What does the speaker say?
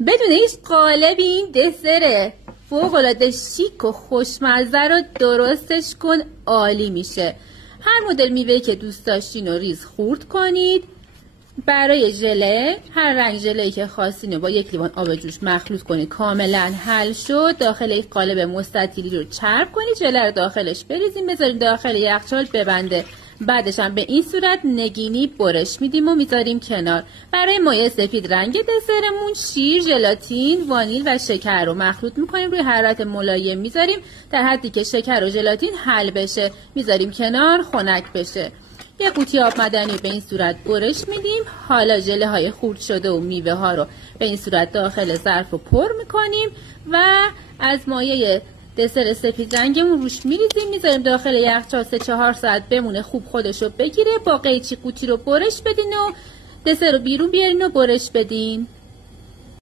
بدون هیچ قالبی این دسر فوق‌العاده شیک و خوشمزه رو درستش کن، عالی میشه. هر مدل میوه‌ای که دوست داشتین رو ریز خورد کنید. برای ژله هر رنگ ژله‌ای که خواستین رو با 1 لیوان آب جوش مخلوط کنید. کاملا حل شد. داخل یک قالب مستطیلی رو چرب کنید، ژله رو داخلش بریزیم، بذارید داخل یخچال ببنده. بعدش هم به این صورت نگینی برش میدیم و میذاریم کنار. برای مایه سفید رنگ دسرمون شیر، ژلاتین، وانیل و شکر رو مخلوط میکنیم، روی حرارت ملایم میذاریم در حدی که شکر و ژلاتین حل بشه، میذاریم کنار خنک بشه. یه قوطی آب معدنی به این صورت برش میدیم. حالا ژله های خورد شده و میوه ها رو به این صورت داخل ظرف رو پر میکنیم و از مایه دسر سفید رنگمون روش میریزیم، میذاریم داخل یخچال 3-4 ساعت بمونه، خوب خودش رو بگیره. با قیچی قوطی رو برش بدین و دسر رو بیرون بیارین و برش بدین.